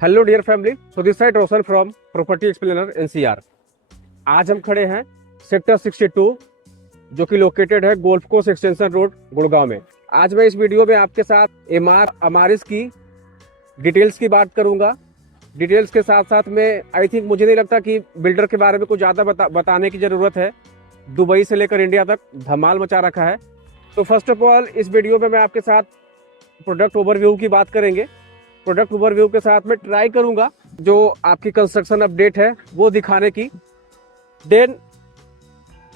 Hello dear family, so this side Roshan from property explainer NCR. आज हम खड़े हैं सेक्टर 62 जो कि लोकेटेड है golf course extension road Gurgaon में। आज मैं इस वीडियो में आपके साथ एमआर अमारिस की डिटेल्स की बात करूंगा। डिटेल्स के साथ साथ में आई थिंक मुझे नहीं लगता कि बिल्डर के बारे में कुछ ज़्यादा बताने की ज़रूरत है। दुबई से लेकर इंडिया तक धमाल मचा रखा है। तो फर्स्ट ऑफ ऑल इस वीडियो में मैं आपके साथ प्रोडक्ट ओवरव्यू की बात करेंगे। प्रोडक्ट ओवरव्यू के साथ में ट्राई करूंगा जो आपकी कंस्ट्रक्शन अपडेट है वो दिखाने की। देन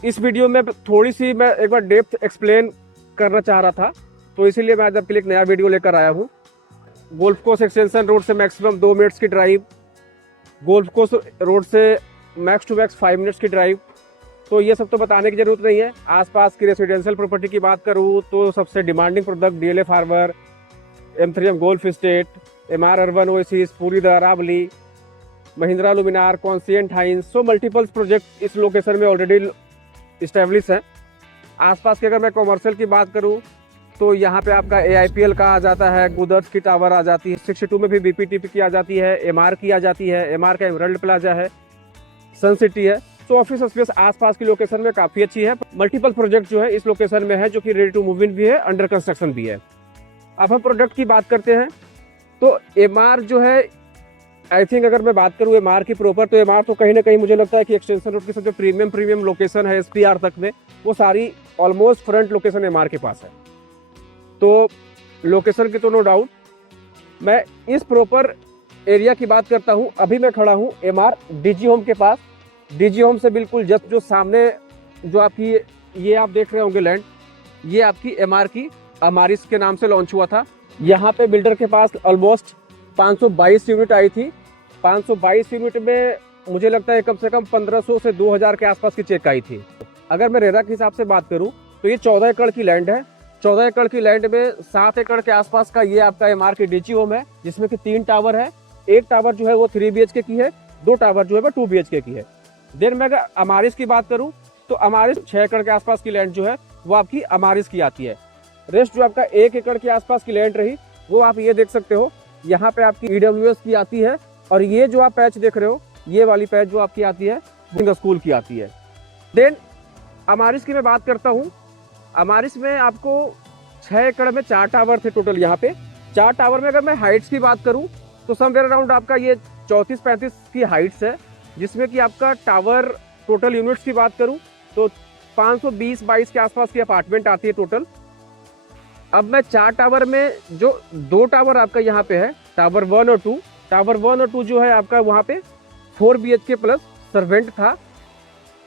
इस वीडियो में थोड़ी सी मैं एक बार डेप्थ एक्सप्लेन करना चाह रहा था, तो इसीलिए मैं आज आपके लिए एक नया वीडियो लेकर आया हूँ। गोल्फ कोर्स एक्सटेंशन रोड से मैक्सिमम 2 मिनट्स की ड्राइव, गोल्फ कोर्स रोड से मैक्स टू मैक्स 5 मिनट्स की ड्राइव। तो ये सब तो बताने की जरूरत नहीं है। आसपास की रेसिडेंशियल प्रॉपर्टी की बात करूँ तो सबसे demanding product DLF Harbour, M3M golf estate, MR urban oasis, Puri the Aravalli, Mahindra Luminare, Conscient Hines. So multiple project इस लोकेशन में ऑलरेडी इस्टेब्लिश है। आसपास की अगर मैं कॉमर्शियल की बात करूं तो यहाँ पे आपका AIPL का आ जाता है, गुदर्स की टावर आ जाती है, 62 में भी BPTP की आ जाती है, एमआर की आ जाती है, एमआर का एमरल्ड प्लाजा है, सन सिटी है। तो ऑफिस स्पेस आसपास की लोकेशन में काफ़ी अच्छी है। मल्टीपल प्रोजेक्ट जो है इस लोकेशन में है जो कि रेडी टू मूव इन भी है, अंडर कंस्ट्रक्शन भी है। अब हम प्रोडक्ट की बात करते हैं तो एमआर जो है आई थिंक अगर मैं बात करूँ एमआर की प्रॉपर, तो एमआर तो कहीं ना कहीं मुझे लगता है कि एक्सटेंशन रोड की सब जो प्रीमियम लोकेशन है SPR तक में, वो सारी ऑलमोस्ट फ्रंट लोकेशन एमआर के पास है। तो लोकेशन की तो नो डाउट। मैं इस प्रॉपर एरिया की बात करता हूँ। अभी मैं खड़ा हूँ एमआर DG होम के पास। DG होम से बिल्कुल जस्ट जो सामने जो आपकी ये आप देख रहे होंगे लैंड, ये आपकी एमआर की अमारिस के नाम से लॉन्च हुआ था। यहाँ पे बिल्डर के पास ऑलमोस्ट 522 यूनिट आई थी। 522 यूनिट में मुझे लगता है कम से कम 1500 से 2000 के आसपास की चेक आई थी। अगर मैं रेरा के हिसाब से बात करूं तो ये 14 एकड़ की लैंड है। 14 एकड़ की लैंड में 7 एकड़ के आसपास का ये आपका एमआर की DG होम है, जिसमें कि 3 टावर है। एक टावर जो है वो 3 BHK की है, 2 टावर जो है वो 2 BHK की है। देन मैं अगर अमारिस की बात करूँ तो अमारिस 6 एकड़ के आसपास की लैंड जो है वो आपकी अमारिस की आती है। रेस्ट जो आपका 1 एकड़ के आसपास की लैंड रही वो आप ये देख सकते हो, यहाँ पे आपकी EWS की आती है। और ये जो आप पैच देख रहे हो, ये वाली पैच जो आपकी आती है वो स्कूल की आती है। देन अमारिस की मैं बात करता हूँ। अमारिस में आपको 6 एकड़ में 4 टावर थे टोटल। यहाँ पे 4 टावर में अगर मैं हाइट्स की बात करूँ तो समवेयर अराउंड आपका ये 34-35 की हाइट्स है, जिसमें कि आपका टावर टोटल यूनिट्स की बात करूँ तो 520-22 के आसपास की अपार्टमेंट आती है टोटल। अब मैं 4 टावर में जो 2 टावर आपका यहाँ पे है, टावर 1 और 2, टावर 1 और 2 जो है आपका वहाँ पे 4 BHK प्लस सर्वेंट था।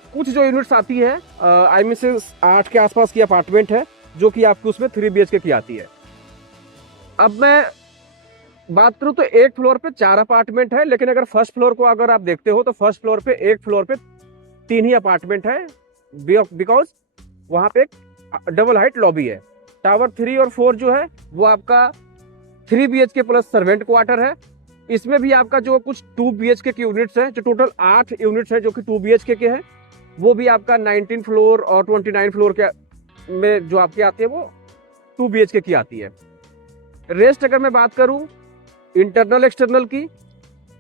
कुछ जो यूनिट्स आती है आई मीन से 8 के आसपास की अपार्टमेंट है जो कि आपकी उसमें 3 BHK की आती है। अब मैं बात करूँ तो एक फ्लोर पे 4 अपार्टमेंट है, लेकिन अगर फर्स्ट फ्लोर को अगर आप देखते हो तो फर्स्ट फ्लोर पे एक फ्लोर पे 3 ही अपार्टमेंट है, बिकॉज वहाँ पे एक डबल हाइट लॉबी है। टावर 3 और 4 जो है वो आपका 3 BHK प्लस सर्वेंट क्वार्टर है। इसमें भी आपका जो कुछ 2 BHK के यूनिट्स हैं, जो टोटल 8 यूनिट्स हैं जो कि 2 BHK के हैं, वो भी आपका 19 फ्लोर और 29 फ्लोर के में जो आपकी आती है वो 2 BHK की आती है। रेस्ट अगर मैं बात करूं इंटरनल एक्सटर्नल की,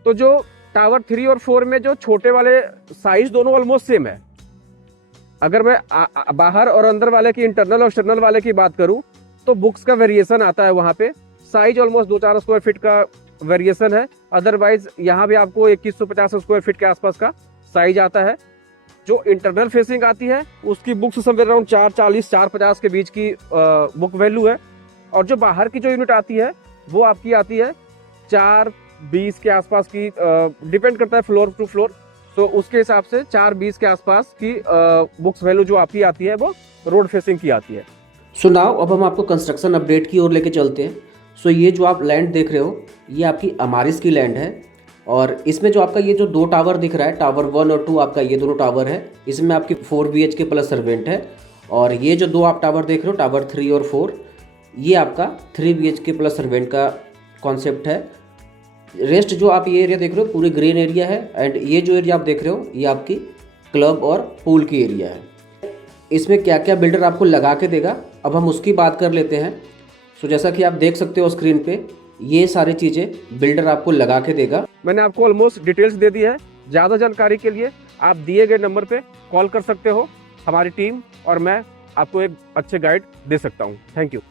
तो जो टावर 3 और 4 में जो छोटे वाले साइज दोनों ऑलमोस्ट सेम है। अगर मैं बाहर और अंदर वाले की, इंटरनल और एक्सटर्नल वाले की बात करूं तो बुक्स का वेरिएशन आता है। वहाँ पे साइज ऑलमोस्ट 2-4 स्क्वायर फीट का वेरिएशन है। अदरवाइज यहाँ भी आपको 2150 स्क्वायर फीट के आसपास का साइज आता है। जो इंटरनल फेसिंग आती है उसकी बुक्स समवेयर अराउंड 440-450 के बीच की बुक वैल्यू है। और जो बाहर की जो यूनिट आती है वो आपकी आती है 420 के आसपास की, डिपेंड करता है फ्लोर टू फ्लोर। तो उसके हिसाब से 420 के आसपास की बुक्स वैल्यू जो आपकी आती है वो रोड फेसिंग की आती है। सो नाउ अब हम आपको कंस्ट्रक्शन अपडेट की ओर लेके चलते हैं। सो ये जो आप लैंड देख रहे हो ये आपकी अमारिस की लैंड है। और इसमें जो आपका ये जो 2 टावर दिख रहा है, टावर 1 और 2 आपका ये दोनों टावर है। इसमें आपकी 4 BHK प्लस सर्वेंट है। और ये जो 2 आप टावर देख रहे हो, टावर 3 और 4, ये आपका 3 BHK प्लस सर्वेंट का कॉन्सेप्ट है। रेस्ट जो आप ये एरिया देख रहे हो पूरी ग्रीन एरिया है। एंड ये जो एरिया आप देख रहे हो ये आपकी क्लब और पूल की एरिया है। इसमें क्या क्या बिल्डर आपको लगा के देगा अब हम उसकी बात कर लेते हैं। सो जैसा कि आप देख सकते हो स्क्रीन पे, ये सारी चीज़ें बिल्डर आपको लगा के देगा। मैंने आपको ऑलमोस्ट डिटेल्स दे दी है। ज़्यादा जानकारी के लिए आप दिए गए नंबर पे कॉल कर सकते हो। हमारी टीम और मैं आपको एक अच्छे गाइड दे सकता हूँ। Thank you.